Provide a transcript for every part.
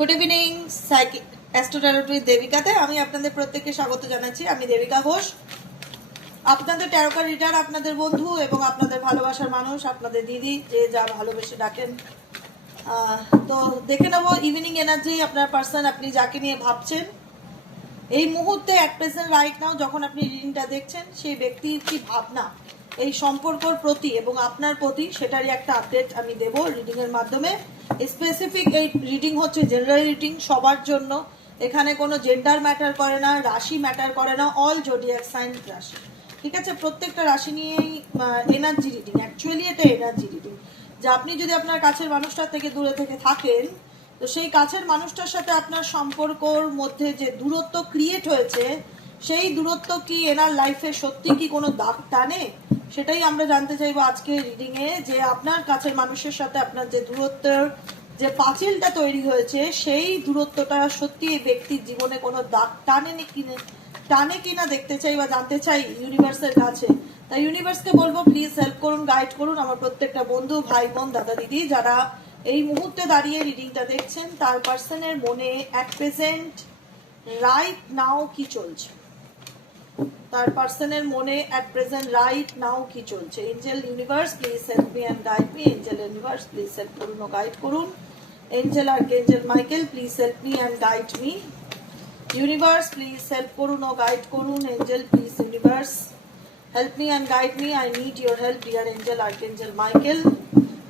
Good evening psychic দেবিকাতে আমি আপনাদের প্রত্যেককে স্বাগত জানাচ্ছি। আমি দেবিকা ঘোষ। আপনাদের ট্যারোকার রিডার আপনাদের বন্ধু এবং আপনাদের ভালোবাসার মানুষ, আপনাদের দিদি, যে যা ভালোবেসে ডাকেন। তো দেখে নেব ইভিনিং এনার্জি আপনার পার্সন আপনি যাকে নিয়ে ভাবছেন। এই মুহূর্তে অ্যাট প্রেজেন্ট রাইট নাও যখন আপনি রিডিংটা দেখছেন, সেই ব্যক্তির কি ভাবনা? এই সম্পর্কর প্রতি এবং আপনার প্রতি সেটারই একটা আপডেট আমি দেব রিডিং এর মাধ্যমে। স্পেসিফিক এই রিডিং হচ্ছে জেনারেল রিডিং সবার জন্য। এখানে কোনো জেন্ডার ম্যাটার করে না, রাশি ম্যাটার করে না অল জোডিয়াক সাইন রাশি। ঠিক আছে? প্রত্যেকটা রাশি নিয়েই এনার্জি রিডিং অ্যাকচুয়ালি এটা এনার্জি রিডিং যে আপনি যদি আপনার কাছের মানুষটার থেকে দূরে থেকে থাকেন, তো সেই কাছের মানুষটার সাথে আপনার সম্পর্কর মধ্যে যে দূরত্ব ক্রিয়েট হয়েছে, সেই দূরত্ব কি এনার লাইফে সত্যি কি কোনো দাগ টানে? সেটাই আমরা জানতে চাইব আজকে রিডিং এ যে আপনার কাছের মানুষের সাথে আপনার যে দূরত্বের যে পাঁচিলটা তৈরি হয়েছে, সেই দূরত্বটা সত্যি ব্যক্তির জীবনে কোনো দাগ টানে কিনে, টানে কিনা দেখতে চাই বা জানতে চাই ইউনিভার্সের কাছে। তাই ইউনিভার্সকে বলব প্লিজ হেল্প করুন গাইড করুন আমার প্রত্যেকটা বন্ধু, ভাই, বোন, দাদা, দিদি যারা এই মুহূর্তে দাঁড়িয়ে রিডিংটা দেখছেন, তার পার্সনের মনে অ্যাট প্রেজেন্ট রাইট নাও কি চলছে? তার পার্সনের মনে অ্যাট প্রেজেন্ট রাইট নাও কি চলছে? Angel universe please help me and guide me angel universe please help করুন ও গাইড করুন। Angel R angel Michael please help me and guide me universe please help করুন ও গাইড করুন। Angel please universe help me and guide me I need your help dear angel archangel Michael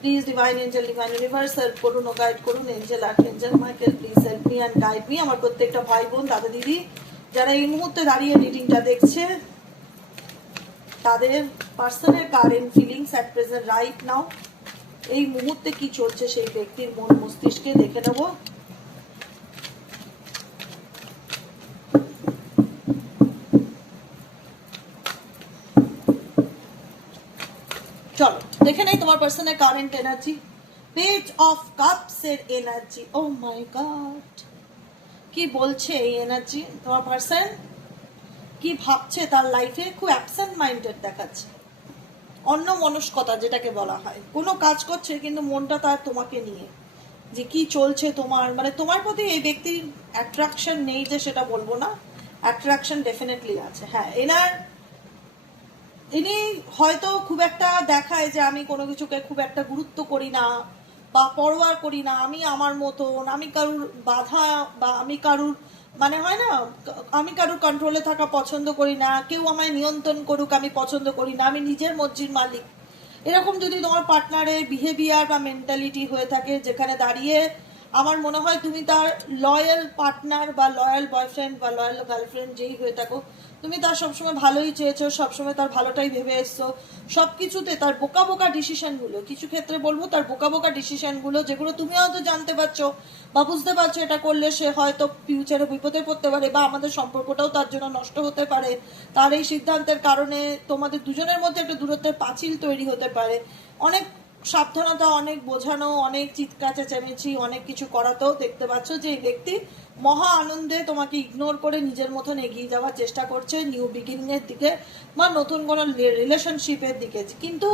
please divine angel divine universe help করুন ও guide করুন। Angel R archangel Michael please help me and guide me আমার প্রত্যেকটা ভাই বোন দাদা দিদি যারা এই মুহূর্তে দাঁড়িয়ে রিডিংটা দেখছে, তাদের personal current feelings at present right now এই মুহূর্তে কি চলছে সেই ব্যক্তির মন মস্তিষ্কে দেখে নেব। চলো, দেখে নেই তোমার personal current energy page of cups এর এনার্জি ও মাই গড কি বলছে এই এনার্জি তোমার পার্সন কি ভাবছে তার লাইফে খুব অ্যাবসেন্ট মাইন্ডেড দেখাচ্ছে। অন্য মনস্কতা যেটাকে বলা হয়। কোনো কাজ করছে কিন্তু মনটা তার তোমাকে নিয়ে। যে কি চলছে তোমার? মানে তোমার প্রতি এই ব্যক্তির অ্যাট্রাকশন নেই যে সেটা বলব না। অ্যাট্রাকশন ডেফিনেটলি আছে। হ্যাঁ এনার, ইনি হয়তো খুব একটা দেখায় যে আমি কোনো কিছুকে খুব একটা গুরুত্ব করি না। বা পরোয়ার করি না, আমি আমার মতন, আমি কারুর বাধা বা আমি কারুর মানে হয় না, আমি কারুর কন্ট্রোলে থাকা পছন্দ করি না, কেউ আমায় নিয়ন্ত্রণ করুক, আমি পছন্দ করি না, আমি নিজের মর্জির মালিক। এরকম যদি তোমার পার্টনারের বিহেভিয়ার বা মেন্টালিটি হয়ে থাকে, যেখানে দাঁড়িয়ে আমার মনে হয় তুমি তার লয়াল পার্টনার বা লয়াল বয়ফ্রেন্ড বা লয়াল গার্লফ্রেন্ড যেই হয়ে থাকো তুমি তার সবসময় ভালোই চেয়েছো, সবসময় তার ভালোটাই ভেবে এসছো। সব কিছুতে তার বোকা বোকা ডিসিশনগুলো কিছু ক্ষেত্রে বলব তার বোকা বোকা ডিসিশনগুলো যেগুলো তুমি হয়তো জানতে পারছ বা বুঝতে পারছ এটা করলে সে হয়তো ফিউচারে বিপদে পড়তে পারে বা আমাদের সম্পর্কটাও তার জন্য নষ্ট হতে পারে। তার এই সিদ্ধান্তের কারণে তোমাদের দুজনের মধ্যে একটা দূরত্বের পাঁচিল তৈরি হতে পারে। অনেক সাবধানতা, অনেক বোঝানো, অনেক চিৎকার, চেঁচামেচি, অনেক কিছু করাতেও দেখতে পাচ্ছ যে এই ব্যক্তি মহা আনন্দে তোমাকে ইগনোর করে নিজের মতন এগিয়ে যাওয়ার চেষ্টা করছে নিউ বিগিনিং এর দিকে বা নতুন কোনো রিলেশনশিপের দিকে। কিন্তু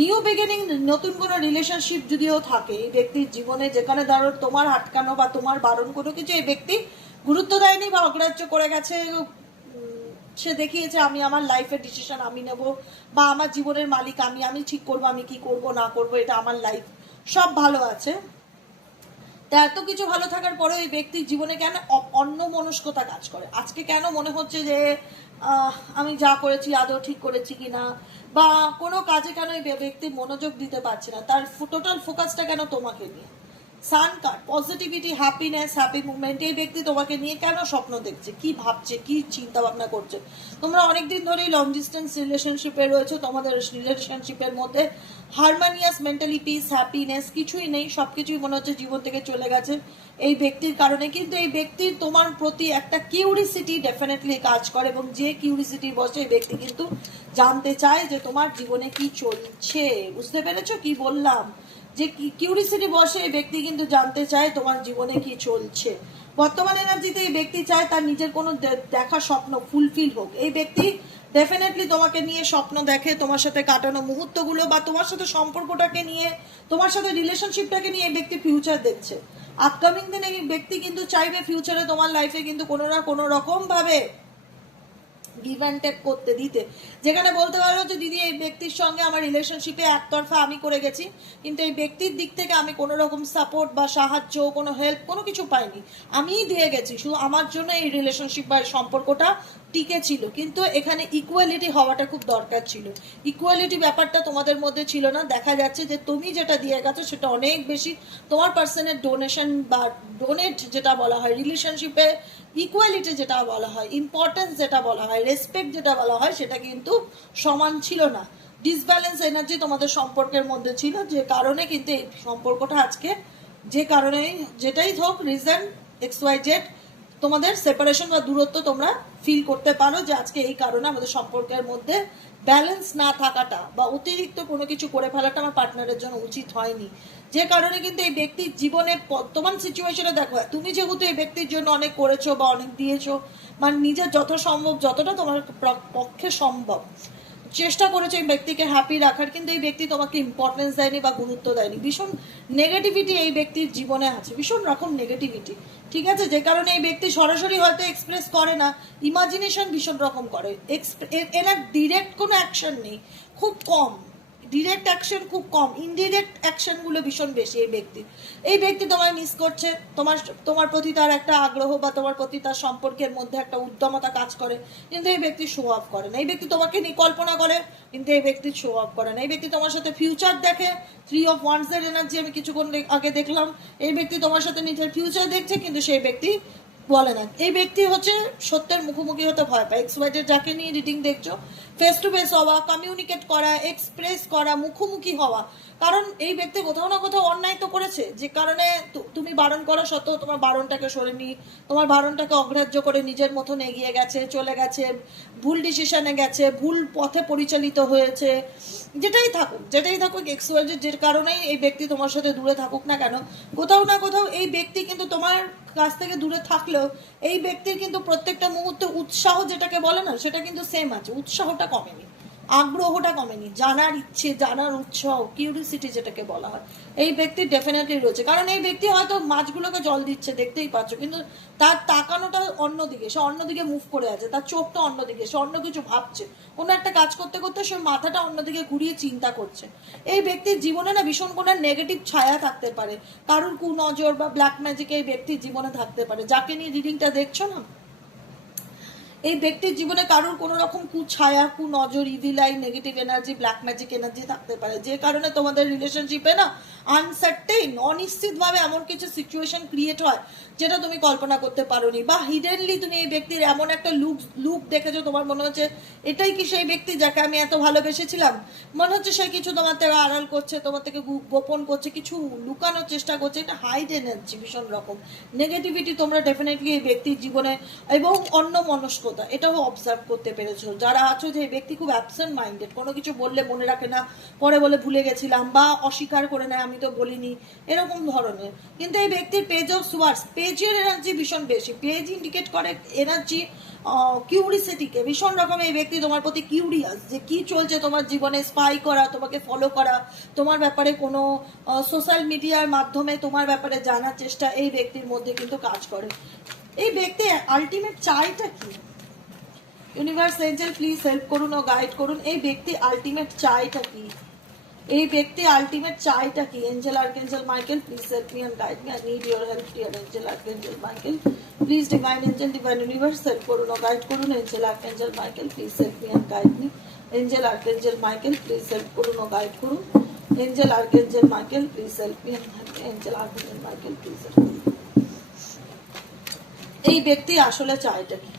নিউ বিগিনিং নতুন কোনো রিলেশনশিপ যদিও থাকে, এই ব্যক্তির জীবনে যেখানে ধরো তোমার আটকানো বা তোমার বারণ কোনো কিছু এই ব্যক্তি গুরুত্ব দেয়নি বা অগ্রাহ্য করে গেছে সে দেখিয়েছে, আমি আমার লাইফের ডিসিশন আমি নেব বা আমার জীবনের মালিক, আমি আমি ঠিক করব, আমি কি করব, না করব, এটা আমার লাইফ সব ভালো আছে। তা এত কিছু ভালো থাকার পরে ওই ব্যক্তির জীবনে কেন অন্য মনস্কতা কাজ করে? আজকে কেন মনে হচ্ছে যে আমি যা করেছি আদৌ ঠিক করেছি কি না বা কোনো কাজে কেন ওই ব্যক্তি মনোযোগ দিতে পারছি না? তার টোটাল ফোকাসটা কেন তোমাকে নিয়ে? Sun card positivity happiness happy movement এই ব্যক্তি তোমাকে নিয়ে কেন স্বপ্ন দেখছে? কি ভাবছে? কি চিন্তা ভাবনা করছে? তোমরা অনেকদিন ধরেই লং ডিস্টেন্স রিলেশনশিপে রয়েছে, তোমাদের রিলেশনশিপের মধ্যে হারমানিয়াস মেন্টালি পিস হ্যাপিনেস কিছুই নেই সব কিছুই মনে হচ্ছে জীবন থেকে চলে গেছে এই ব্যক্তির কারণে। কিন্তু এই ব্যক্তির তোমার প্রতি একটা কিউরিসিটি ডেফিনেটলি কাজ করে এবং যে কিউরিসিটি বসে এই ব্যক্তি কিন্তু জানতে চায় যে তোমার জীবনে কি চলছে। বুঝতে পেরেছ? কি বললাম? যে কিউরিসিটি বসে এই ব্যক্তি কিন্তু জানতে চায় তোমার জীবনে কি চলছে। বর্তমান এনার্জিতে এই ব্যক্তি চায় তার নিজের কোনো দেখা স্বপ্ন ফুলফিল হোক। এই ব্যক্তি ডেফিনেটলি তোমাকে নিয়ে স্বপ্ন দেখে, তোমার সাথে কাটানো মুহূর্তগুলো বা তোমার সাথে সম্পর্কটাকে নিয়ে, তোমার সাথে রিলেশনশিপটাকে নিয়ে এই ব্যক্তি ফিউচার দেখছে। আপকামিং দিনে এই ব্যক্তি কিন্তু চাইবে ফিউচারে তোমার লাইফে কিন্তু কোনো না কোনো রকম ভাবে গিভ অ্যান্ড টেক করতে দিতে। যেখানে বলতে পারো যে, দিদি, এই ব্যক্তির সঙ্গে আমার রিলেশনশিপে একতরফা আমি করে গেছি, কিন্তু এই ব্যক্তির দিক থেকে আমি কোনো রকম সাপোর্ট বা সাহায্য, কোনো হেল্প কোনো কিছু পাইনি। আমিই দিয়ে গেছি, শুধু আমার জন্য এই রিলেশনশিপ বা সম্পর্কটা টিকে ছিল। কিন্তু এখানে ইকুয়ালিটি হওয়াটা খুব দরকার ছিল। ইকুয়ালিটি ব্যাপারটা তোমাদের মধ্যে ছিল না। দেখা যাচ্ছে যে, তুমি যেটা দিয়ে গেছো, সেটা অনেক বেশি। তোমার পার্সনের ডোনেশন বা ডোনেট যেটা বলা হয় রিলেশনশিপে ইকুয়ালিটি যেটা বলা হয় ইম্পর্টেন্স যেটা বলা হয় রেসপেক্ট যেটা বলা হয়, সেটা কিন্তু সমান ছিল না। ডিসব্যালেন্স এনার্জি তোমাদের সম্পর্কের মধ্যে ছিল, যে কারণে কিন্তু এই সম্পর্কটা আজকে যে কারণে যেটাই হোক রিজন এক্স ওয়াই জেড তোমাদের সেপারেশন বা দূরত্ব তোমরা ফিল করতে পারো যে আজকে এই কারণে আমাদের সম্পর্কের মধ্যে ব্যালেন্স না থাকাটা বা অতিরিক্ত কোনো কিছু করে ফেলাটা আমার পার্টনারের জন্য উচিত হয়নি। যে কারণে কিন্তু এই ব্যক্তির জীবনের বর্তমান সিচুয়েশনে দেখো, তুমি যেহেতু এই ব্যক্তির জন্য অনেক করেছ বা অনেক দিয়েছ মানে নিজের যত সম্ভব যতটা তোমার পক্ষে সম্ভব। চেষ্টা করেছ এই ব্যক্তিকে হ্যাপি রাখার, কিন্তু এই ব্যক্তি তোমাকে ইম্পর্টেন্স দেয়নি বা গুরুত্ব দেয়নি। ভীষণ নেগেটিভিটি এই ব্যক্তির জীবনে আছে। ভীষণ রকম নেগেটিভিটি ঠিক আছে? যে কারণে এই ব্যক্তি সরাসরি হয়তো এক্সপ্রেস করে না ইমাজিনেশন ভীষণ রকম করে। এনার ডিরেক্ট কোনো অ্যাকশন নেই, খুব কম। ডিরেক্ট অ্যাকশন খুব কম ইনডিরেক্ট অ্যাকশনগুলো ভীষণ বেশি এই ব্যক্তির এই ব্যক্তি তোমায় মিস করছে, তোমার তোমার প্রতি তার একটা আগ্রহ বা তোমার প্রতি তার সম্পর্কের মধ্যে একটা উদ্যমতা কাজ করে, কিন্তু এই ব্যক্তি শো অফ করে না। এই ব্যক্তি তোমাকে নিয়ে কল্পনা করে, কিন্তু এই ব্যক্তি শো অফ করে না। এই ব্যক্তি তোমার সাথে ফিউচার দেখে থ্রি অফ ওয়ান্স এর এনার্জি আমি কিছুক্ষণ আগে দেখলাম, এই ব্যক্তি তোমার সাথে নিজের ফিউচার দেখছে, কিন্তু সেই ব্যক্তি বলে না। এই ব্যক্তি হচ্ছে সত্যের মুখোমুখি হতে ভয় পায়। এক্স ওয়াইজের যাকে নিয়ে রিডিং দেখছ ফেস টু ফেস হওয়া কমিউনিকেট করা এক্সপ্রেস করা, মুখোমুখি হওয়া। কারণ এই ব্যক্তি কোথাও না কোথাও অন্যায় তো করেছে। যে কারণে তুমি বারণ করা সত্ত্বেও তোমার বারণটাকে সরেনি, তোমার বারণটাকে অগ্রাহ্য করে নিজের মতন এগিয়ে গেছে, চলে গেছে, ভুল ডিসিশনে গেছে, ভুল পথে পরিচালিত হয়েছে। যেটাই থাকুক যেটাই থাকুক এক্সওয়াইজের যে কারণেই এই ব্যক্তি তোমার সাথে দূরে থাকুক না কেন, কোথাও না কোথাও এই ব্যক্তি কিন্তু তোমার কাছ থেকে দূরে থাকলেও এই ব্যক্তির কিন্তু প্রত্যেকটা মুহূর্তে উৎসাহ যেটাকে বলে না, সেটা কিন্তু সেম আছে। উৎসাহটা কমেনি। আগ্রহটা কমেনি, জানার ইচ্ছে, জানার উৎসাহ কিউরিসিটি যেটাকে বলা হয়। এই ব্যক্তি ডেফিনেটলি রয়েছে। কারণ এই ব্যক্তি হয়তো মাছগুলোকে জল দিচ্ছে, দেখতেই পাচ্ছ, কিন্তু তার তাকানোটা অন্যদিকে, সে অন্যদিকে মুভ করে আছে, তার চোখটা অন্যদিকে, সে অন্য কিছু ভাবছে। কোনো একটা কাজ করতে করতে সে মাথাটা অন্যদিকে ঘুরিয়ে চিন্তা করছে। এই ব্যক্তির জীবনে না ভীষণ কোনো নেগেটিভ ছায়া থাকতে পারে। কারোর কুনজর বা ব্ল্যাক ম্যাজিক এই ব্যক্তির জীবনে থাকতে পারে। যাকে নিয়ে রিডিংটা দেখছ না? এই ব্যক্তির জীবনে কারোর কোনো রকম কুছায়া কু নজর ইদিলাই negative energy black magic energy থাকতে পারে। যে কারণে তোমাদের রিলেশনশিপে না আনসার্টেইন অনিশ্চিতভাবে এমন কিছু সিচুয়েশন ক্রিয়েট হয় যেটা তুমি কল্পনা করতে পারোনি বা হিডেনলি তুমি এই ব্যক্তির এমন একটা লুক লুক দেখেছ, তোমার মনে হচ্ছে এটাই কি সেই ব্যক্তি যাকে আমি এত ভালোবেসেছিলাম? মনে হচ্ছে সে কিছু তোমার থেকে আড়াল করছে, তোমার থেকে গোপন করছে, কিছু লুকানোর চেষ্টা করছে। এটা হাইড এনার্জি ভীষণ রকম। নেগেটিভিটি তোমরা ডেফিনেটলি এই ব্যক্তির জীবনে এবং অন্য মনস্কতা এটাও অবজার্ভ করতে পেরেছ। যারা আছো যে ব্যক্তি খুব অ্যাবসেন্ট মাইন্ডেড কোনো কিছু বললে মনে রাখে না, পরে বলে ভুলে গেছিলাম বা অস্বীকার করে নেয়, আমি তো বলিনি, এরকম ধরনের। কিন্তু এই ব্যক্তির পেজ অফ সুয়ার্স পেজের এনার্জি ভীষণ বেশি। পেজ ইন্ডিকেট করে এনার্জি কিউরিসিটিকে ভীষণ রকম এই ব্যক্তি তোমার প্রতি কিউরিয়াস যে কি চলছে তোমার জীবনে স্পাই করা, তোমাকে ফলো করা। তোমার ব্যাপারে কোনো সোশ্যাল মিডিয়ার মাধ্যমে তোমার ব্যাপারে জানার চেষ্টা এই ব্যক্তির মধ্যে কিন্তু কাজ করে। এই ব্যক্তি আলটিমেট চাইটা কি? ইউনিভার্স এঞ্জেল প্লিজ হেল্প করুন ও গাইড করুন। এই ব্যক্তি আলটিমেট চাইটা কি? এই ব্যক্তি আলটিমেট চাইটা কি? Angel archangel Michael please help me and guide me I need your help dear angel archangel Michael please divine angel divine universe help করুন ও গাইড করুন। Angel archangel Michael please help me and guide me angel archangel Michael please help করুন ও guide করুন। Angel archangel Michael please help me angel archangel Michael please help এই ব্যক্তি আসলে চাইটা কি?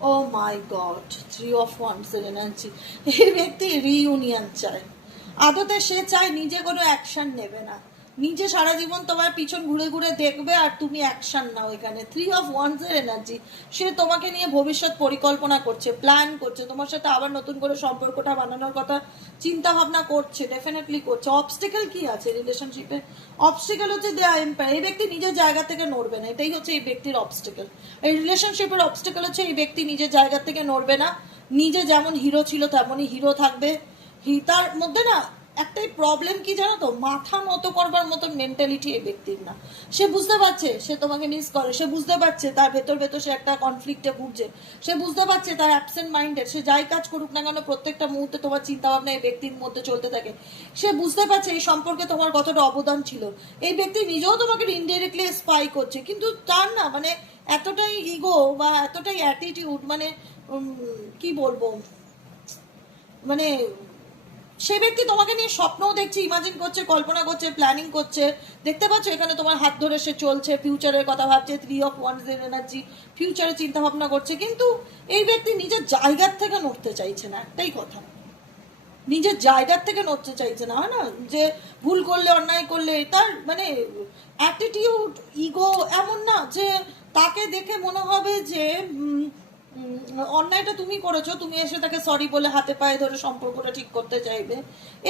ও my god three of wands এর energy এই ব্যক্তি রিউনিয়ন চায়। আদতে সে চায় নিজে কোনো অ্যাকশন নেবে না। নিজে সারা জীবন তোমার পিছন ঘুরে ঘুরে দেখবে আর তুমি অ্যাকশন নাও এখানে। থ্রি অফ ওয়ান্স এর এনার্জি সে তোমাকে নিয়ে ভবিষ্যৎ পরিকল্পনা করছে প্ল্যান করছে, তোমার সাথে আবার নতুন করে সম্পর্কটা বানানোর কথা চিন্তা ভাবনা করছে ডেফিনেটলি করছে। অবস্টিকেল কি আছে রিলেশনশিপে অবস্টিকেল হচ্ছে দেয়া এম্পায়ার এই ব্যক্তি নিজের জায়গা থেকে নড়বে না, এটাই হচ্ছে এই ব্যক্তির অবস্টিকেল এই রিলেশনশিপের অবস্টিকেল হচ্ছে এই ব্যক্তি নিজের জায়গা থেকে নড়বে না। নিজে যেমন হিরো ছিল, তেমনই হিরো থাকবে। তার মধ্যে না একটাই প্রবলেম কি জানো তো? মাথা নত করবার মতন মেন্টালিটি এই ব্যক্তির না। সে বুঝতে পারছে, সে তোমাকে মিস করে, সে বুঝতে পারছে তার ভেতর ভেতর সে একটা কনফ্লিক্টে ভুগছে। সে বুঝতে পারছে তার অ্যাবসেন্ট মাইন্ডেড সে যাই কাজ করুক না কেন প্রত্যেকটা মুহূর্তে তোমার চিন্তা ভাবনা এই ব্যক্তির মধ্যে চলতে থাকে। সে বুঝতে পারছে এই সম্পর্কে তোমার কতটা অবদান ছিল। এই ব্যক্তি নিজেও তোমাকে ইনডাইরেক্টলি স্পাই করছে, কিন্তু তার না মানে এতটাই ইগো বা এতটাই অ্যাটিটিউড মানে কি বলব? মানে সে ব্যক্তি তোমাকে নিয়ে স্বপ্নও দেখছে ইমাজিন করছে, কল্পনা করছে প্ল্যানিং করছে। দেখতে পাচ্ছ, এখানে তোমার হাত ধরে সে চলছে ফিউচারের কথা ভাবছে থ্রি অফ ওয়ানের এনার্জি ফিউচারে চিন্তা ভাবনা করছে। কিন্তু এই ব্যক্তি নিজের জায়গার থেকে নড়তে চাইছে না, একটাই কথা। নিজের জায়গার থেকে নড়তে চাইছে না, হয় না? যে ভুল করলে, অন্যায় করলে, তার মানে অ্যাটিটিউড ইগো এমন না যে তাকে দেখে মনে হবে যে অন্যায়টা তুমি করেছ, তুমি এসে তাকে সরি বলে হাতে পায়ে ধরে সম্পর্কটা ঠিক করতে চাইবে।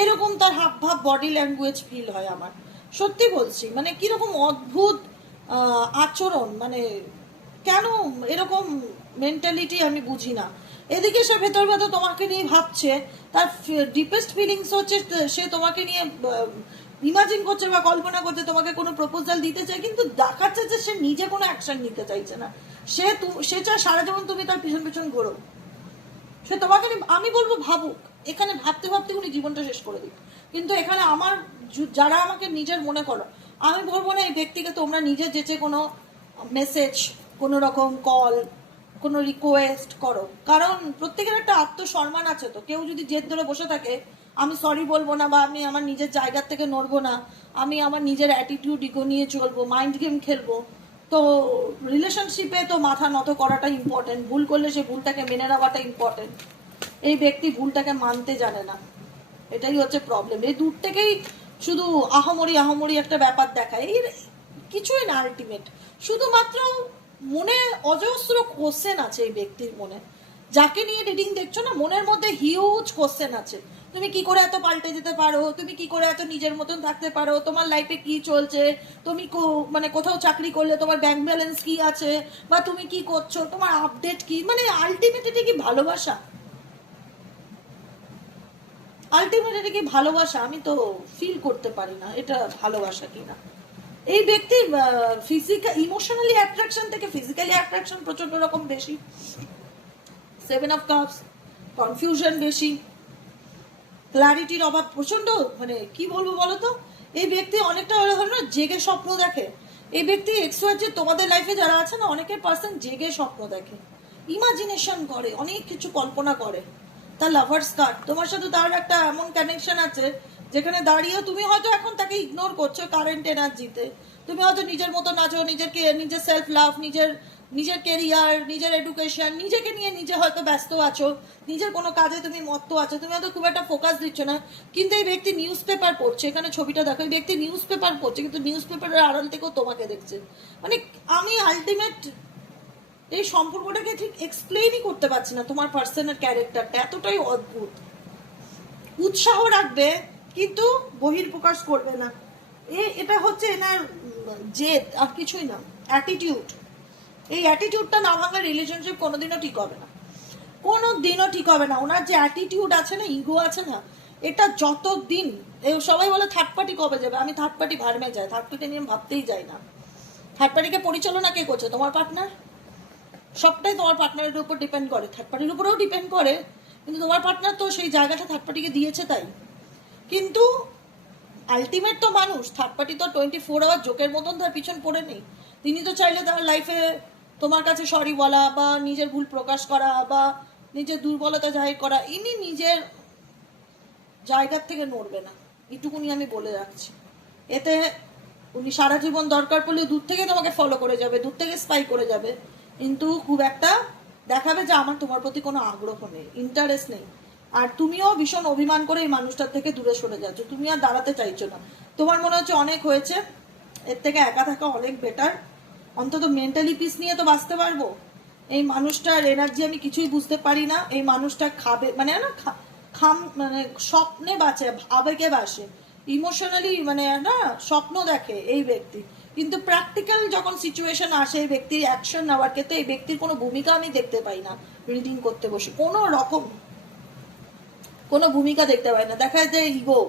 এরকম তার হাব ভাব বডি ল্যাঙ্গুয়েজ ফিল হয় আমার। সত্যি বলছি মানে কীরকম অদ্ভুত আচরণ মানে কেন এরকম মেন্টালিটি আমি বুঝি না। এদিকে সে ভেতর ভেতর তোমাকে নিয়ে ভাবছে, তার ডিপেস্ট ফিলিংস হচ্ছে সে তোমাকে নিয়ে ইমাজিন করছে বা কল্পনা করছে, তোমাকে কোনো প্রপোজাল দিতে চায়, কিন্তু দেখাচ্ছে যে সে নিজে কোনো অ্যাকশন নিতে চাইছে না। সে সে চায় সারা জীবন তুমি তার পিছন পিছন ঘোরো। সে তোমাকে আমি বলব ভাবুক। এখানে ভাবতে ভাবতে উনি জীবনটা শেষ করে দিক। কিন্তু এখানে আমার যারা আমাকে নিজের মনে করো, আমি বলব না এই ব্যক্তিকে তোমরা নিজে যেচে কোনো মেসেজ কোনো রকম কল কোনো রিকোয়েস্ট করো। কারণ প্রত্যেকের একটা আত্মসম্মান আছে তো। কেউ যদি জেদ ধরে বসে থাকে, আমি সরি বলব না বা আমি আমার নিজের জায়গার থেকে নড়বো না, আমি আমার নিজের অ্যাটিটিউড ইগো নিয়ে চলবো মাইন্ড গেম খেলব তো রিলেশনশিপে তো মাথা নত করাটা ইম্পর্টেন্ট ভুল করলে সে ভুলটাকে মেনে নেওয়াটা ইম্পর্টেন্ট এই ব্যক্তি ভুলটাকে মানতে জানে না। এটাই হচ্ছে প্রবলেম এই দূর থেকেই শুধু আহামরি আহামরি একটা ব্যাপার দেখায়। এর কিছুই না আলটিমেট শুধুমাত্র মনে অজস্র কোশ্চেন আছে এই ব্যক্তির মনে। যাকে নিয়ে রিডিং দেখছ না, মনের মধ্যে হিউজ কোশ্চেন আছে। তুমি কি করে এত পাল্টে যেতে পারো? তুমি কি করে এত নিজের মতন থাকতে পারো? তোমার লাইফে কি চলছে? তুমি মানে কোথাও চাকরি করলে তোমার ব্যাংক ব্যালেন্স কি আছে? বা তুমি কি করছ? তোমার আপডেট কি? মানে আলটিমেটলি কি ভালোবাসা? আলটিমেটলি কি ভালোবাসা? আমি তো ফিল করতে পারি না এটা ভালোবাসা কিনা। এই ব্যক্তির ফিজিক্যাল ইমোশনালি অ্যাট্রাকশন থেকে ফিজিক্যালি অ্যাট্রাকশন প্রচণ্ড রকম বেশি। সেভেন অফ কাপস কনফিউশন বেশি। ক্লারিটির অভাব প্রচণ্ড মানে কি বলব বলো তো এই ব্যক্তি অনেকটা ধরো না জেগে স্বপ্ন দেখে। এই ব্যক্তি এক্সওয়ার যে তোমাদের লাইফে যারা আছে না, অনেকের পার্সন জেগে স্বপ্ন দেখে। ইমাজিনেশন করে, অনেক কিছু কল্পনা করে। তার লাভার্স কার্ড তোমার সাথে তার একটা এমন কানেকশন আছে, যেখানে দাঁড়িয়ে তুমি হয়তো এখন তাকে ইগনোর করছ কারেন্ট এনার্জিতে তুমি হয়তো নিজের মতো নাচো নিজের কে- নিজের সেলফ লাভ নিজের নিজের কেরিয়ার নিজের এডুকেশন নিজেকে নিয়ে নিজে হয়তো ব্যস্ত আছো, নিজের কোনো কাজে তুমি মত্ত আছো, তুমি হয়তো খুব একটা ফোকাস দিচ্ছ না, কিন্তু এই ব্যক্তি নিউজ পেপার পড়ছে, এখানে ছবিটা দেখো, এই ব্যক্তি নিউজ পেপার পড়ছে, কিন্তু নিউজ পেপারের আড়াল থেকেও তোমাকে দেখছে। মানে আমি আলটিমেট এই সম্পর্কটাকে ঠিক এক্সপ্লেনই করতে পারছি না তোমার পার্সনের ক্যারেক্টারটা এতটাই অদ্ভুত। উৎসাহ রাখবে, কিন্তু বহির প্রকাশ করবে না। এ, এটা হচ্ছে এনার জেদ, আর কিছুই না অ্যাটিটিউড এই অ্যাটিটিউডটা না ভাঙলে রিলেশনশিপ কোনোদিনও ঠিক হবে না। কোনো দিনও ঠিক হবে না। ওনার যে অ্যাটিটিউড আছে না ইগো আছে না, এটা যত দিন সবাই বলে থার্ড পার্টি কবে যাবে? আমি থার্ড পার্টি ভারমে যাই। থার্ড পার্টি নিয়ে ভাবতেই যাই না। থার্ড পার্টিকে পরিচালনা কে করছে? তোমার পার্টনার সবটাই তোমার পার্টনারের উপর ডিপেন্ড করে। থার্ড পার্টির উপরেও ডিপেন্ড করে। কিন্তু তোমার পার্টনার তো সেই জায়গাটা থার্ড পার্টিকে দিয়েছে তাই। কিন্তু আলটিমেট তো মানুষ। থার্ড পার্টি তো টোয়েন্টি ফোর আওয়ার জোকের মতন তার পিছন পড়ে নেই। তিনি তো চাইলে তার লাইফে তোমার কাছে সরি বলা বা নিজের ভুল প্রকাশ করা বা নিজের দুর্বলতা জাহির করা, ইনি নিজের জায়গার থেকে নড়বে না। এটুকুনি আমি বলে রাখছি। এতে উনি সারা জীবন দরকার পড়লে দূর থেকে তোমাকে ফলো করে যাবে, দূর থেকে স্পাই করে যাবে। কিন্তু খুব একটা দেখাবে যে আমার তোমার প্রতি কোনো আগ্রহ নেই ইন্টারেস্ট নেই। আর তুমিও ভীষণ অভিমান করে এই মানুষটার থেকে দূরে সরে যাচ্ছ। তুমি আর দাঁড়াতে চাইছো না। তোমার মনে হচ্ছে অনেক হয়েছে, এর থেকে একা থাকা অনেক বেটার অন্তত মেন্টালি পিস নিয়ে তো বাঁচতে পারব। এই মানুষটার এনার্জি আমি কিছুই বুঝতে পারি না। এই মানুষটা খাবে মানে না খাম মানে স্বপ্নে বাঁচে আবেগে বাসে। ইমোশনালি মানে না, স্বপ্ন দেখে এই ব্যক্তি। কিন্তু প্র্যাকটিক্যাল যখন সিচুয়েশন আসে এই ব্যক্তির অ্যাকশন নেওয়ার ক্ষেত্রে এই ব্যক্তির কোনো ভূমিকা আমি দেখতে পাই না রিডিং করতে বসে। কোনো রকম, কোনো ভূমিকা দেখতে পাই না। দেখা যায় ইগো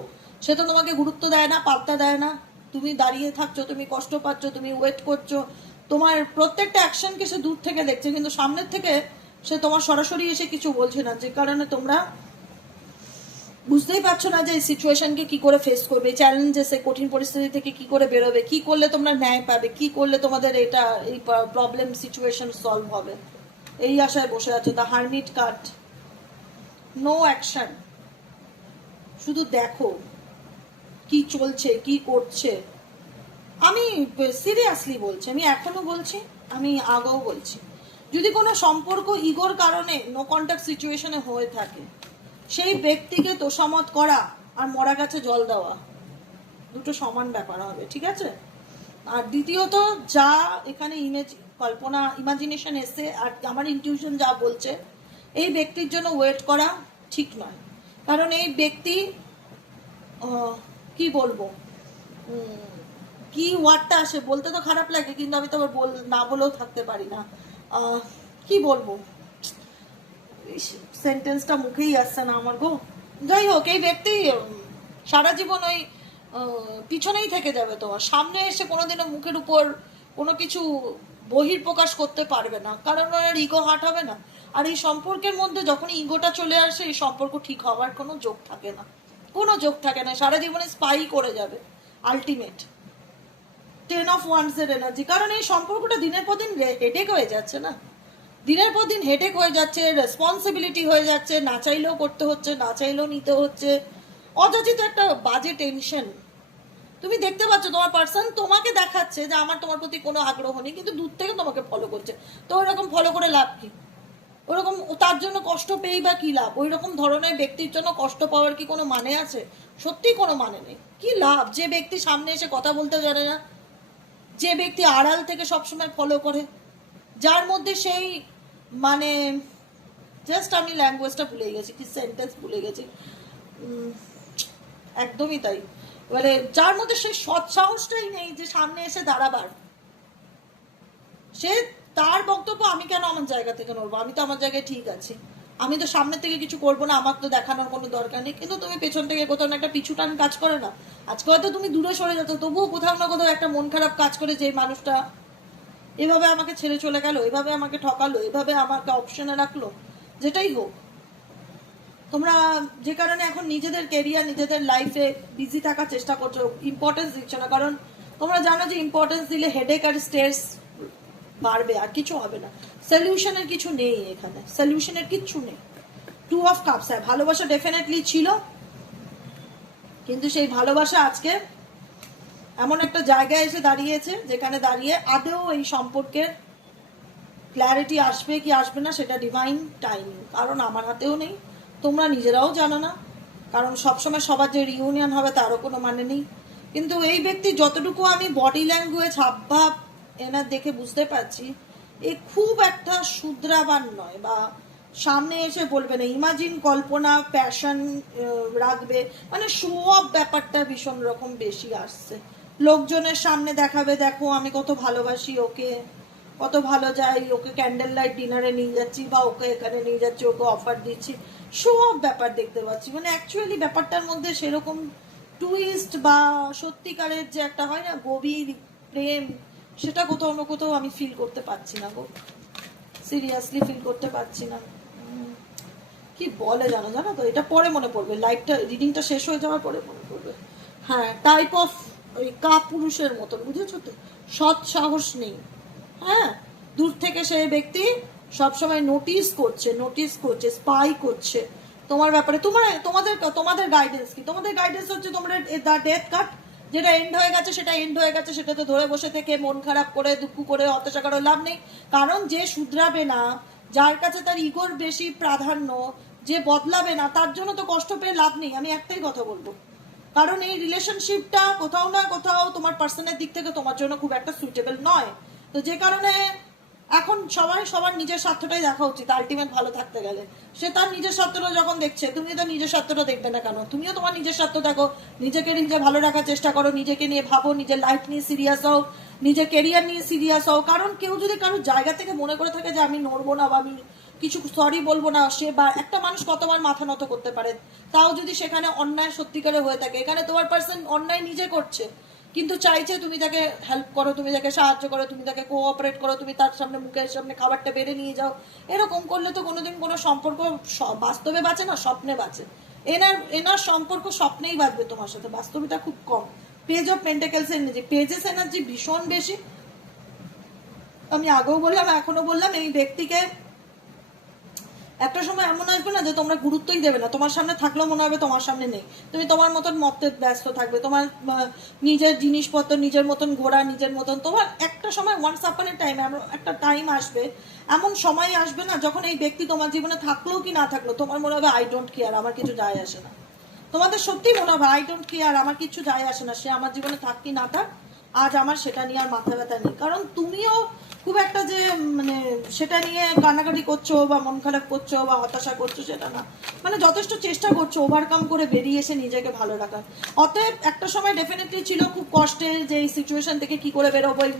সে তো তোমাকে গুরুত্ব দেয় না পাত্তা দেয় না। তুমি দাঁড়িয়ে থাকছো, তুমি কষ্ট পাচ্ছ, তুমি ওয়েট করছ। তোমার প্রত্যেকটা অ্যাকশনকে সে দূর থেকে দেখছে, কিন্তু সামনের থেকে সে তোমার সরাসরি এসে কিছু বলছে না, যে কারণে তোমরা বুঝতেই পারছ না যে এই সিচুয়েশনকে কি করে ফেস করবে চ্যালেঞ্জেস এই কঠিন পরিস্থিতি থেকে কি করে বেরোবে, কি করলে তোমরা ন্যায় পাবে, কি করলে তোমাদের এটা, এই প্রবলেম সিচুয়েশন সলভ হবে। এই আশায় বসে আছো the hermit card no action শুধু দেখো, কি চলছে, কি করছে। আমি সিরিয়াসলি বলছি, আমি এখনও বলছি, আমি আগেও বলছি, যদি কোনো সম্পর্ক ইগোর কারণে নো কন্ট্যাক্ট সিচুয়েশনে হয়ে থাকে, সেই ব্যক্তিকে তোষামত করা আর মরা গাছে জল দেওয়া, দুটো সমান ব্যাপার হবে, ঠিক আছে? আর দ্বিতীয়ত, যা এখানে ইমেজ কল্পনা ইমাজিনেশন এসে আর আমার ইনটিউশন যা বলছে, এই ব্যক্তির জন্য ওয়েট করা ঠিক নয়। কারণ এই ব্যক্তি কি বলব? কি ওয়ার্ডটা আসে বলতে তো খারাপ লাগে, কিন্তু আমি তো আবার বল, না বলেও থাকতে পারি না। কি বলব? সেন্টেন্সটা মুখেই আসছে না আমার গো। যাই হোক, এই ব্যক্তি সারা জীবন ওই পিছনেই থেকে যাবে তোমার সামনে এসে কোনোদিনও মুখের উপর কোনো কিছু বহির প্রকাশ করতে পারবে না। কারণ ওনার ইগো হাট হবে না। আর এই সম্পর্কের মধ্যে যখন ইগোটা চলে আসে, এই সম্পর্ক ঠিক হওয়ার কোনো যোগ থাকে না। কোনো যোগ থাকে না। সারা জীবনে স্পাই করে যাবে আলটিমেট টেন অফ ওয়ান্স এর এনার্জি কারণ এই সম্পর্কটা দিনের পর দিন হেডেক হয়ে যাচ্ছে না। দিনের পর দিন হেডেক হয়ে যাচ্ছে রেসপন্সিবিলিটি হয়ে যাচ্ছে, না চাইলেও করতে হচ্ছে, না চাইলেও নিতে হচ্ছে। অযাচিত একটা বাজে টেনশন তুমি দেখতে পাচ্ছ, তোমার পার্সন তোমাকে দেখাচ্ছে যে আমার তোমার প্রতি কোনো আগ্রহ নেই, কিন্তু দূর থেকে তোমাকে ফলো করছে। তো ওরকম ফলো করে লাভ কি? ওরকম তার জন্য কষ্ট পেয়েই বা কি লাভ? ওই রকম ধরনের ব্যক্তির জন্য কষ্ট পাওয়ার কি কোনো মানে আছে? সত্যি কোনো মানে নেই। কি লাভ? যে ব্যক্তি সামনে এসে কথা বলতে জানে না যে ব্যক্তি আড়াল থেকে সবসময় ফলো করে, যার মধ্যে সেই মানে জাস্ট আমি ল্যাঙ্গুয়েজটা ভুলে গেছি, কি সেন্টেন্স ভুলে গেছি। একদমই তাই। এবারে যার মধ্যে সেই সৎ সাহসটাই নেই যে সামনে এসে দাঁড়াবার, সে তার বক্তব্য আমি কেন আমার জায়গা থেকে নড়বো? আমি তো আমার জায়গায় ঠিক আছি। আমি তো সামনে থেকে কিছু করব না, আমার তো দেখানোর কোনো দরকার নেই। কিন্তু তুমি পেছন থেকে কোথাও না একটা পিছু টান কাজ করে না। আজকে হয়তো তুমি দূরে সরে যেত, তবুও কোথাও না কোথাও একটা মন খারাপ কাজ করে যে মানুষটা এভাবে আমাকে ছেড়ে চলে গেল, এভাবে আমাকে ঠকালো, এভাবে আমাকে অপশনে রাখল, যেটাই হোক। তোমরা যে কারণে এখন নিজেদের কেরিয়ার নিজেদের লাইফে বিজি থাকার চেষ্টা করছ ইম্পর্টেন্স দিচ্ছ না। কারণ তোমরা জানো যে ইম্পর্টেন্স দিলে হেডেক আর স্ট্রেস বাড়বে আর কিছু হবে না। সলিউশনের কিছু নেই এখানে। সলিউশনের কিচ্ছু নেই। টু অফ কাপস হ্যাঁ ভালোবাসা ডেফিনেটলি ছিল, কিন্তু সেই ভালোবাসা আজকে এমন একটা জায়গায় এসে দাঁড়িয়েছে, যেখানে দাঁড়িয়ে আদৌ এই সম্পর্কের ক্ল্যারিটি আসবে কি আসবে না সেটা ডিভাইন টাইমিং কারণ আমার হাতেও নেই, তোমরা নিজেরাও জানো না। কারণ সবসময় সবার যে রিউনিয়ন হবে তারও কোনো মানে নেই। কিন্তু এই ব্যক্তি যতটুকু আমি বডি ল্যাঙ্গুয়েজ হাবভাব এনার দেখে বুঝতে পারছি, এ খুব একটা শুদ্রাবান নয় বা সামনে এসে বলবে না ইমাজিন কল্পনা প্যাশন রাখবে মানে শো অফ ব্যাপারটা ভীষণ রকম বেশি আসছে। লোকজনের সামনে দেখাবে, দেখো আমি কত ভালোবাসি ওকে, কত ভালো যাই, ওকে ক্যান্ডেল লাইট ডিনারে নিয়ে যাচ্ছি বা ওকে এখানে নিয়ে যাচ্ছি, ওকে অফার দিচ্ছি শো অফ ব্যাপার দেখতে পাচ্ছি। মানে অ্যাকচুয়ালি ব্যাপারটার মধ্যে সেরকম টুইস্ট বা সত্যিকারের যে একটা হয় না, গভীর প্রেম সেটা কোথাও না কোথাও আমি ফিল করতে পারছি না গো। সিরিয়াসলি ফিল করতে পারছি না। কি বলে জানো জানো তো? এটা পরে মনে পড়বে। লাইফটা রিডিংটা শেষ হয়ে যাওয়ার পরে মনে পড়বে। হ্যাঁ টাইপ অফ ওই কা পুরুষের মতন, বুঝেছ তো? সৎ সাহস নেই। হ্যাঁ দূর থেকে সেই ব্যক্তি সবসময় নোটিস করছে নোটিস করছে স্পাই করছে। তোমার ব্যাপারে, তোমার, তোমাদের তোমাদের গাইডেন্স কি? তোমাদের গাইডেন্স হচ্ছে তোমরা দ্য ডেথ কাট যেটা এন্ড হয়ে গেছে, সেটা এন্ড হয়ে গেছে, সেটা তো ধরে বসে থেকে মন খারাপ করে, দুঃখ করে, হতাশা করে লাভ নেই। কারণ যে শুধরাবে না, যার কাছে তার ইগোর বেশি প্রাধান্য, যে বদলাবে না, তার জন্য তো কষ্ট পেয়ে লাভ নেই। আমি একটাই কথা বলব। কারণ এই রিলেশনশিপটা কোথাও না কোথাও তোমার পার্সনের দিক থেকে তোমার জন্য খুব একটা সুইটেবল নয়। তো যে কারণে এখন সবাই সবার নিজের স্বার্থটাই দেখা উচিত আলটিমেট ভালো থাকতে গেলে। সে তার নিজের স্বার্থটা যখন দেখছে, তুমি তো নিজের স্বার্থটা দেখবে না কেন? তুমিও তোমার নিজের স্বার্থ দেখো। নিজেকে নিজে ভালো রাখার চেষ্টা করো, নিজেকে নিয়ে ভাবো, নিজের লাইফ নিয়ে সিরিয়াস হও, নিজের কেরিয়ার নিয়ে সিরিয়াস হও। কারণ কেউ যদি কারোর জায়গা থেকে মনে করে থাকে যে আমি নড়বো না বা আমি কিছু সরি বলব না, সে বা একটা মানুষ কতবার মাথা নত করতে পারে? তাও যদি সেখানে অন্যায় সত্যিকারে হয়ে থাকে, এখানে তোমার পার্সন অন্যায় নিজে করছে। কিন্তু চাইছে তুমি তাকে হেল্প করো, তুমি তাকে সাহায্য করো, তুমি তাকে কোঅপারেট করো, তুমি তার সামনে মুখের সামনে খাবারটা বেড়ে নিয়ে যাও। এরকম করলে তো কোনোদিন কোনো সম্পর্ক বাস্তবে বাঁচে না, স্বপ্নে বাঁচে। এনার এনার সম্পর্ক স্বপ্নেই বাঁচবে তোমার সাথে বাস্তবিটা খুব কম। Page of pentacles energy pages energy ভীষণ বেশি। আমি আগেও বললাম এখনও বললাম, এই ব্যক্তিকে একটা সময় এমন আসবে না যে তোমরা গুরুত্বই দেবে না। তোমার সামনে থাকলেও মনে হবে তোমার সামনে নেই। তুমি তোমার মতন মতে ব্যস্ত থাকবে। তোমার নিজের জিনিসপত্র, নিজের মতন ঘোরা, নিজের মতন তোমার একটা সময় ওয়ান্স আপনের টাইম একটা টাইম আসবে। এমন সময় আসবে না যখন এই ব্যক্তি তোমার জীবনে থাকলেও কি না থাকল তোমার মনে হবে আই ডোন্ট কেয়ার আমার কিছু যায় আসে না। তোমাদের সত্যি মনে হবে আই ডোন্ট কেয়ার আমার কিছু যায় আসে না। সে আমার জীবনে থাক কি না থাক, আজ আমার সেটা নিয়ে আর মাথা ব্যথা নেই। কারণ তুমিও খুব একটা যে মানে সেটা নিয়ে কান্নাকাটি করছ বা মন খারাপ করছ বা হতাশা করছ সেটা না। মানে যথেষ্ট চেষ্টা করছ ওভারকাম করে বেরিয়ে এসে নিজেকে ভালো রাখার। অতএব একটা সময় ডেফিনেটলি ছিল খুব কষ্টে যে এই সিচুয়েশন থেকে কি করে বেরোবো, এই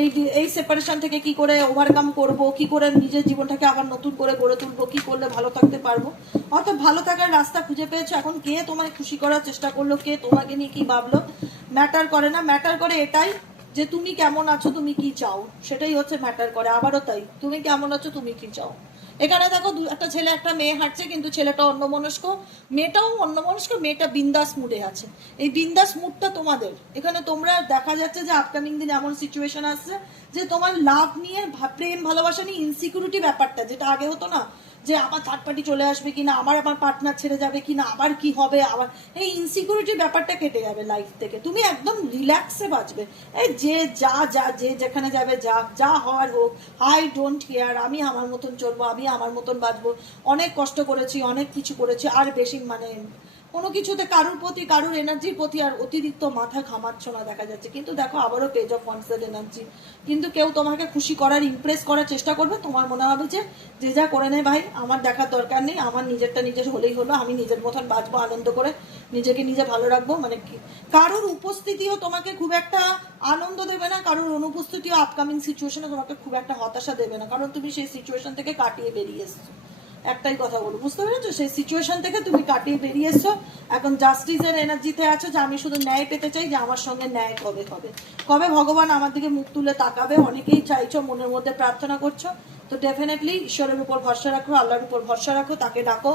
এই এই সেপারেশন থেকে কি করে ওভারকাম করব, কি করে নিজের জীবনটাকে আবার নতুন করে গড়ে তুলবো, কি করলে ভালো থাকতে পারব। অতএব ভালো থাকার রাস্তা খুঁজে পেয়েছ। এখন কে তোমায় খুশি করার চেষ্টা করল, কে তোমাকে নিয়ে কি ভাবলো? ম্যাটার করে না। ম্যাটার করে এটাই যে তুমি কেমন আছো, তুমি কি চাও? সেটাই হচ্ছে ম্যাটার করে। আবারও তাই, তুমি কেমন আছো, তুমি কি চাও? এখানে দেখো, দু- একটা ছেলে, একটা মেয়ে হাঁটছে, কিন্তু ছেলেটা অন্যমনস্ক। মেয়েটাও অন্যমনস্ক, মেয়েটা বিন্দাস মুডে আছে। এই বিন্দাস মুডটা তোমাদের। এখানে তোমরা দেখা যাচ্ছে যে আপকামিং দিন এমন সিচুয়েশন আসছে যে তোমার লাভ নিয়ে প্রেম, ভালোবাসা নিয়ে ইনসিকিউরিটি ব্যাপারটা, যেটা আগে হতো না যে আমার থার্ড পার্টি চলে আসবে কিনা, আমার আমার পার্টনার ছেড়ে যাবে কিনা, আবার কি হবে, আবার এই ইনসিকিউরিটির ব্যাপারটা কেটে যাবে লাইফ থেকে। তুমি একদম রিল্যাক্সে বাঁচবে। এই যে যা যা, যে যেখানে যাবে যা যা হওয়ার হোক আই ডোন্ট কেয়ার আমি আমার মতন চলবো, আমি আমার মতন বাঁচবো। অনেক কষ্ট করেছি, অনেক কিছু করেছি, আর বেশি মানে কোনো কিছুতে কারুর প্রতি, কারুর এনার্জির প্রতি আর অতিরিক্ত মাথা ঘামাচ্ছ না, দেখা যাচ্ছে। কিন্তু দেখো, আবারও পেজ অফ কনসেন্ট এনার্জি কিন্তু কেউ তোমাকে খুশি করার ইমপ্রেস করার চেষ্টা করবে। তোমার মনে হবে যে যে যা করে নেয় ভাই, আমার দেখার দরকার নেই। আমার নিজেরটা নিজের হলেই হলো। আমি নিজের মতন বাঁচবো, আনন্দ করে নিজেকে নিজে ভালো রাখব। মানে কি? কারোর উপস্থিতিও তোমাকে খুব একটা আনন্দ দেবে না। কারোর অনুপস্থিতিও আপকামিং সিচুয়েশনে তোমাকে খুব একটা হতাশা দেবে না। কারণ তুমি সেই সিচুয়েশন থেকে কাটিয়ে বেরিয়ে এসছো। একটাই কথা বলব। বুঝতে পেরেছ? সেই সিচুয়েশন থেকে তুমি কাটিয়ে বেরিয়ে এসছো এখন জাস্টিসের এনার্জিতে আছো যে আমি শুধু ন্যায় পেতে চাই যে আমার সঙ্গে ন্যায় কবে হবে। কবে ভগবান আমার দিকে মুখ তুলে তাকাবে, অনেকেই চাইছো, মনের মধ্যে প্রার্থনা করছ। তো ডেফিনেটলি ঈশ্বরের উপর ভরসা রাখো, আল্লাহর উপর ভরসা রাখো, তাকে ডাকো।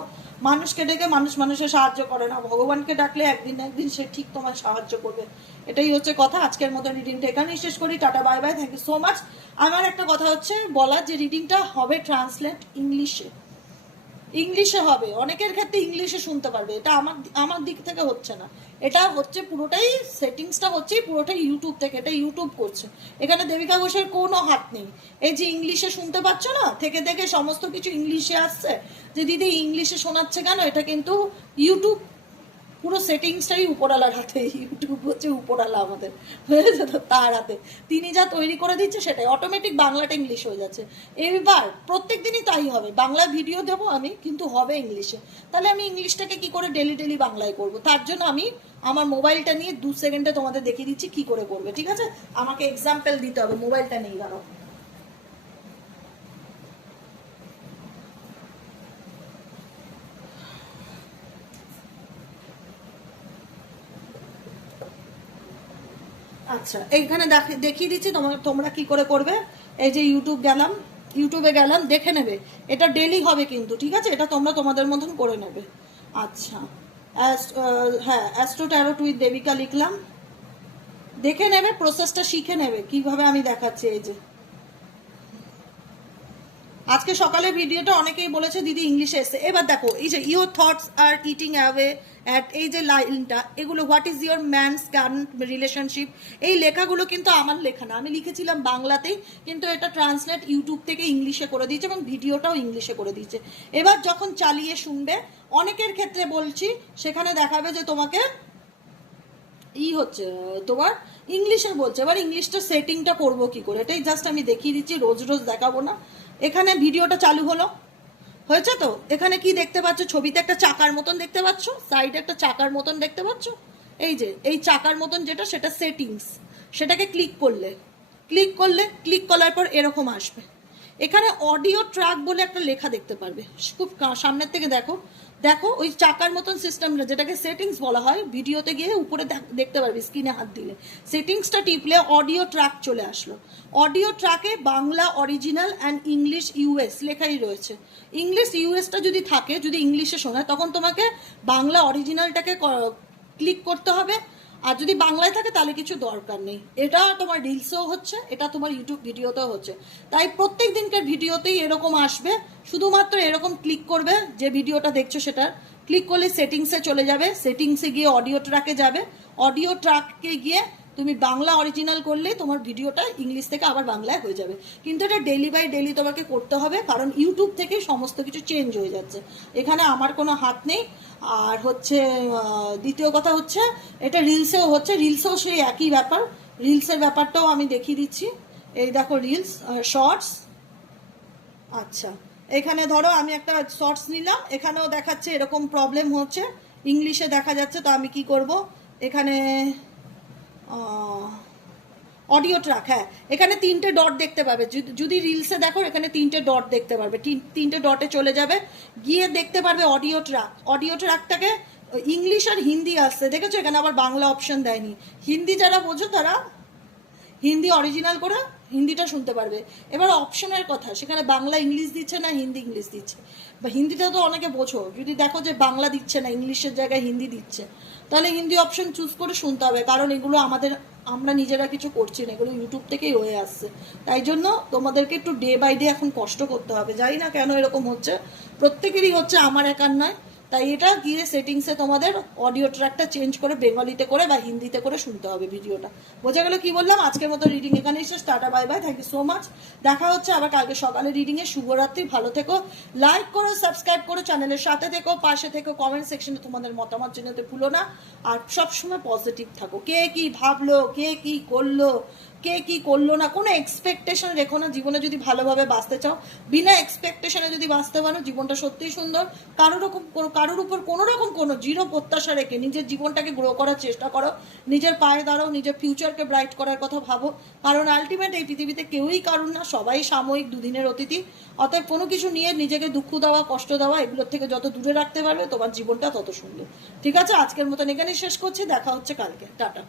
মানুষকে ডেকে মানুষ মানুষের সাহায্য করে না। ভগবানকে ডাকলে একদিন একদিন সে ঠিক তোমার সাহায্য করবে। এটাই হচ্ছে কথা। আজকের মতো রিডিংটা এখানেই শেষ করি। Tata bye bye thank you so much আমার একটা কথা হচ্ছে বলার যে রিডিংটা হবে ট্রান্সলেট ইংলিশে ইংলিশে হবে। অনেকের ক্ষেত্রে ইংলিশে শুনতে পারবে। এটা আমার আমার দিক থেকে হচ্ছে না। এটা হচ্ছে পুরোটাই সেটিংসটা হচ্ছে পুরোটাই ইউটিউব থেকে। এটা ইউটিউব করছে। এখানে দেবিকা ঘোষের কোনো হাত নেই। এই যে ইংলিশে শুনতে পাচ্ছ না, থেকে থেকে সমস্ত কিছু ইংলিশে আসছে। যে দিদি ইংলিশে শোনাচ্ছে কেন, এটা কিন্তু ইউটিউব পুরো সেটিংসটাই উপরালার হাতে ইউটিউব হচ্ছে উপরালা আমাদের। তার হাতে। তিনি যা তৈরি করে দিচ্ছে সেটাই। অটোমেটিক বাংলাটা ইংলিশ হয়ে যাচ্ছে। এবার প্রত্যেক দিনই তাই হবে। বাংলা ভিডিও দেবো আমি, কিন্তু হবে ইংলিশে তাহলে আমি ইংলিশটাকে কি করে ডেলি ডেলি বাংলায় করব? তার জন্য আমি আমার মোবাইলটা নিয়ে দু সেকেন্ডে তোমাদের দেখিয়ে দিচ্ছি কি করে করবে, ঠিক আছে? আমাকে এক্সাম্পল দিতে হবে, মোবাইলটা নেই দাঁড়াও আচ্ছা এইখানে দেখ- দেখিয়ে দিচ্ছি তোমার তোমরা কি করে করবে? এই যে ইউটিউব গেলাম ইউটিউবে গেলাম, দেখে নেবে। এটা ডেলি হবে কিন্তু, ঠিক আছে? এটা তোমরা তোমাদের মতন করে নেবে। আচ্ছা হ্যাঁ অ্যাস্ট্রো ট্যারো টুইট দেবিকা লিখলাম। দেখে নেবে প্রসেসটা শিখে নেবে, কীভাবে আমি দেখাচ্ছি এই যে। আজকে সকালে ভিডিওটা অনেকেই বলেছে, দিদি ইংলিশে এসে এবার দেখো, এই যে your thoughts are eating away at এই যে লাইনটা, এগুলো what is your man's current relationship এই লেখাগুলো কিন্তু আমার লেখা না। আমি লিখেছিলাম বাংলাতেই, কিন্তু এটা ট্রান্সলেট ইউটিউব থেকে ইংলিশে করে দিয়েছে এবং ভিডিওটাও ইংলিশে করে দিয়েছে। এবার যখন চালিয়ে শুনবে, অনেকের ক্ষেত্রে বলছি, সেখানে দেখাবে যে তোমাকে ই হচ্ছে, তোমার ইংলিশে বলছে। এবার ইংলিশটা সেটিংটা করব কি করে? এটাই জাস্ট আমি দেখিয়ে দিচ্ছি, রোজ রোজ দেখাবো না। এখানে ভিডিওটা চালু হলো। হয়েছে তো? এখানে কি দেখতে পাচ্ছ? ছবিতে একটা চাকার মতন দেখতে পাচ্ছ? সাইডে একটা চাকার মতন দেখতে পাচ্ছ? এই যে, এই চাকার মতন যেটা, সেটা সেটিংস সেটাকে ক্লিক করলে। ক্লিক করলে ক্লিক করার পর এরকম আসবে। এখানে অডিও ট্র্যাক বলে একটা লেখা দেখতে পারবে। খুব সামনের থেকে দেখো। দেখো, ওই চাকার মতন সিস্টেমটা যেটাকে সেটিংস বলা হয়, ভিডিওতে গিয়ে উপরে দেখ- দেখতে পারবি স্ক্রিনে হাত দিলে। সেটিংসটা টিপলে অডিও ট্র্যাক চলে আসলো। অডিও ট্র্যাকে Bangla original and English US লেখাই রয়েছে। ইংলিশ ইউএসটা যদি থাকে, যদি ইংলিশে শোনায়, তখন তোমাকে বাংলা অরিজিনালটাকে ক্লিক করতে হবে। আর যদি বাংলায় থাকে, তাহলে কিছু দরকার নেই। এটা তোমার রিলসেও হচ্ছে, এটা তোমার ইউটিউব ভিডিওতেও হচ্ছে। তাই প্রত্যেক দিনকার ভিডিওতেই এরকম আসবে। শুধুমাত্র এরকম ক্লিক করবে, যে ভিডিওটা দেখছ সেটা ক্লিক করলে সেটিংসে চলে যাবে। সেটিংসে গিয়ে অডিও ট্র্যাকে যাবে। অডিও ট্র্যাককে গিয়ে তুমি বাংলা অরিজিনাল করলে তোমার ভিডিওটা ইংলিশ থেকে আবার বাংলায় হয়ে যাবে। কিন্তু এটা ডেলি বাই ডেলি তোমাকে করতে হবে, কারণ ইউটিউব থেকে সমস্ত কিছু চেঞ্জ হয়ে যাচ্ছে। এখানে আমার কোনো হাত নেই। আর হচ্ছে দ্বিতীয় কথা হচ্ছে, এটা রিলসেও হচ্ছে রিলসেও সেই একই ব্যাপার। রিলসের ব্যাপারটাও আমি দেখিয়ে দিচ্ছি। এই দেখো রিলস শর্টস আচ্ছা এখানে ধরো আমি একটা শর্টস নিলাম। এখানেও দেখাচ্ছে এরকম প্রবলেম হচ্ছে। ইংলিশে দেখা যাচ্ছে, তো আমি কি করব? এখানে অডিও ট্র্যাক হ্যাঁ। এখানে তিনটে ডট দেখতে পাবে। যদি- রিলসে দেখো, এখানে তিনটে ডট দেখতে পারবে। তিন- তিনটে ডটে চলে যাবে। গিয়ে দেখতে পারবে অডিও ট্র্যাক অডিও ট্র্যাকটাকে ইংলিশ আর হিন্দি আসছে। দেখেছ? এখানে আবার বাংলা অপশন দেয়নি। হিন্দি যারা বোঝো, তারা হিন্দি অরিজিনাল করে হিন্দিটা শুনতে পারবে। এবার অপশনের কথা। সেখানে বাংলা ইংলিশ দিচ্ছে না হিন্দি ইংলিশ দিচ্ছে। বা হিন্দিটা তো অনেকে বোঝো। যদি দেখো যে বাংলা দিচ্ছে না ইংলিশের জায়গায় হিন্দি দিচ্ছে। তাহলে হিন্দি অপশন চুজ করে শুনতে হবে, কারণ এগুলো আমাদের, আমরা নিজেরা কিছু করছি না, এগুলো ইউটিউব থেকেই হয়ে আসছে। তাই জন্য তোমাদেরকে একটু ডে বাই ডে এখন কষ্ট করতে হবে। জানি না কেন এরকম হচ্ছে। প্রত্যেকেরই হচ্ছে আমার একার নয় তাই এটা গিয়ে সেটিংসে তোমাদের অডিও ট্র্যাকটা চেঞ্জ করে বেঙ্গলিতে করে বা হিন্দিতে করে শুনতে হবে ভিডিওটা বোঝা গেল কি বললাম? আজকের মতো রিডিং এখানে এসে tata bye bye thank you so much দেখা হচ্ছে আবার কালকে সকালে রিডিংয়ে শুভরাত্রি, ভালো থেকো। লাইক করো সাবস্ক্রাইব করো চ্যানেলের সাথে থেকো, পাশে থেকো কমেন্ট সেকশনে তোমাদের মতামত জানাতে ভুলো না। আর সবসময় পজিটিভ থাকো। কে কি ভাবলো, কে কি করল কে কি করল না, কোনো এক্সপেকটেশন রেখো না, জীবনে যদি ভালোভাবে বাঁচতে চাও। বিনা এক্সপেকটেশনে যদি বাঁচতে পারো, জীবনটা সত্যিই সুন্দর। কারোর রকম কারোর উপর কোনো রকম কোনো জিরো প্রত্যাশা রেখে নিজের জীবনটাকে গ্রো করার চেষ্টা করো। নিজের পায়ে দাঁড়াও, নিজের ফিউচারকে ব্রাইট করার কথা ভাবো। কারণ আলটিমেট এই পৃথিবীতে কেউই কারণ না, সবাই সাময়িক দুদিনের অতিথি। অতএব কোনো কিছু নিয়ে নিজেকে দুঃখ দেওয়া, কষ্ট দেওয়া, এগুলোর থেকে যত দূরে রাখতে পারবে, তোমার জীবনটা তত সুন্দর। ঠিক আছে? আজকের মতন এখানেই শেষ করছি। দেখা হচ্ছে কালকে। টাটা।